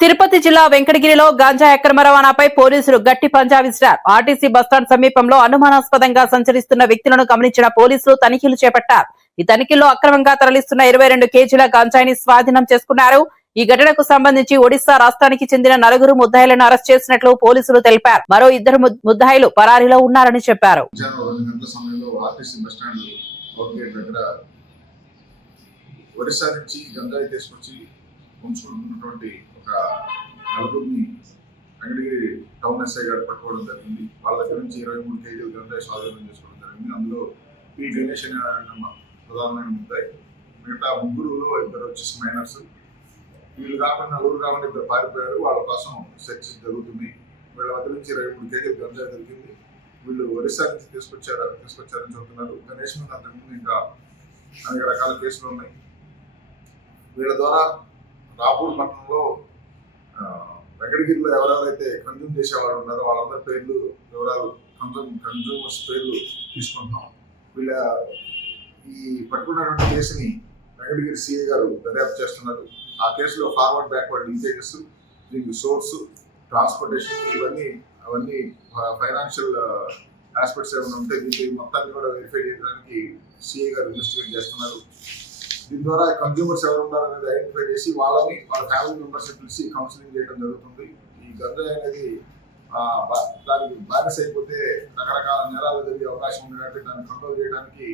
తిరుపతి జిల్లా వెంకటగిరిలో గాంజా అక్రమ రవాణాపై పోలీసులు గట్టి పంజా విసిరారు. ఆర్టీసీ బస్టాండ్ సమీపంలో అనుమానాస్పదంగా సంచరిస్తున్న వ్యక్తులను గమనించిన పోలీసులు తనిఖీలు చేపట్టారు. ఈ తనిఖీల్లో అక్రమంగా తరలిస్తున్న 22 కేజీల గాంజాయిని స్వాధీనం చేసుకున్నారు. ఈ ఘటనకు సంబంధించి ఒడిశా రాష్ట్రానికి చెందిన 4 ముద్దాయిలను అరెస్ట్ చేసినట్లు పోలీసులు తెలిపారు. మరో 2 ముద్దాయిలు పరారీలో ఉన్నారని చెప్పారు. ఒడిశా నుంచి గంజాయి తీసుకొచ్చి ఉంచుకుంటున్నటువంటి ఒక నలుగురిని వెంకటగిరి టౌన్ ఎస్ఐ గారు పట్టుకోవడం జరిగింది. వాళ్ళ దగ్గర నుంచి 23 కేజీలు గంజాయి స్వాధీనం చేసుకోవడం జరిగింది. అందులో పి గణేష్ అనే ప్రధానమైన ముద్దాయి, మిగతా ముగ్గురులో 2 వచ్చేసి మైనర్స్. వీళ్ళు కాకుండా నలుగురు కాకుండా 2 పారిపోయారు. వాళ్ళ కోసం సెర్చ్ జరుగుతుంది. వీళ్ళ వద్ద నుంచి 23 కేజీలు గంజాయి దొరికింది. వీళ్ళు ఒడిశా నుంచి తీసుకొచ్చారని చెబుతున్నారు. గణేష్ మీద అంతకుముందు ఇంకా అనేక రకాల కేసులు ఉన్నాయి. వీళ్ళ ద్వారా రాపూర్ పట్టణంలో వెంకటగిరిలో ఎవరెవరైతే కన్జ్యూమ్ చేసేవాళ్ళు ఉన్నారో వాళ్ళందరి పేర్లు, వివరాలు, కన్జ్యూమర్స్ పేర్లు తీసుకుంటున్నాం. వీళ్ళ ఈ పట్టుకున్నటువంటి కేసుని వెంకటగిరి సిఐ గారు దర్యాప్తు చేస్తున్నారు. ఆ కేసులో ఫార్వర్డ్ బ్యాక్వర్డ్ లింకేజెస్, దీనికి సోర్స్, ట్రాన్స్పోర్టేషన్, అవన్నీ ఫైనాన్షియల్ ఆస్పెక్ట్స్ ఏమైనా ఉంటే దీనికి మొత్తాన్ని కూడా వెరిఫై చేయడానికి సిఐ గారు ఇన్వెస్టిగేట్ చేస్తున్నారు. దీని ద్వారా కన్జ్యూమర్స్ ఎవరు ఉన్నారనేది ఐడెంటిఫై చేసి వాళ్ళ ఫ్యామిలీ మెంబర్స్ పిలిచి కౌన్సిలింగ్ చేయడం జరుగుతుంది. ఈ గంజాయి అనేది దానికి బానిస అయిపోతే రకరకాల నేరాలు జరిగే అవకాశం ఉంది కాబట్టి దాన్ని కంట్రోల్ చేయడానికి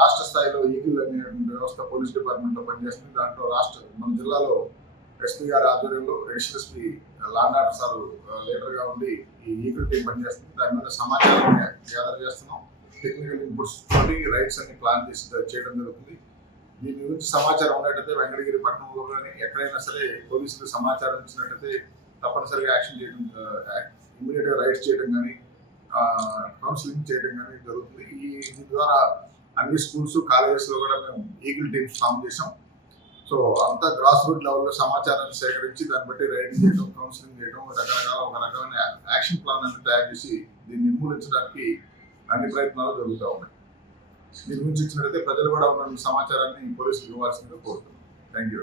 రాష్ట్ర స్థాయిలో ఈగిల్ అనే వ్యవస్థ పోలీస్ డిపార్ట్మెంట్లో పనిచేస్తుంది. దాంట్లో మన జిల్లాలో ఎస్పీ గారి ఆధ్వర్యంలో additional SP law and order sir లీడర్గా ఉండి ఈ ఈగిల్ టీం పనిచేస్తుంది. దాని మీద సమాచారం గ్యాదర్ చేస్తున్నాం. టెక్నికల్ ఇన్పుట్స్ తోటి రైట్స్ అన్ని ప్లాన్ చేసి చేయడం జరుగుతుంది. దీని గురించి సమాచారం ఉన్నట్టయితే వెంకటగిరి పట్టణంలో కానీ ఎక్కడైనా సరే పోలీసులకు సమాచారం ఇచ్చినట్టయితే తప్పనిసరిగా యాక్షన్ చేయడం, ఇమీడియట్గా రైట్స్ చేయడం కానీ కౌన్సిలింగ్ చేయడం కానీ జరుగుతుంది. దీని ద్వారా అన్ని స్కూల్స్, కాలేజెస్లో కూడా మేము ఈగిల్ టీమ్స్ ఫామ్ చేసాం. సో అంతా గ్రాస్ రూట్ లెవెల్లో సమాచారాన్ని సేకరించి దాన్ని బట్టి రైడింగ్ చేయడం, కౌన్సిలింగ్ చేయడం, ఒక రకమైన యాక్షన్ ప్లాన్ అనేది తయారు చేసి దీన్ని నిర్మూలించడానికి అన్ని ప్రయత్నాలు జరుగుతూ ఉన్నాయి. దీని గురించి ఇచ్చినట్టయితే ప్రజలు కూడా ఉన్న సమాచారాన్ని పోలీసులకు ఇవ్వాల్సిందిగా కోరుతున్నాం. Thank you.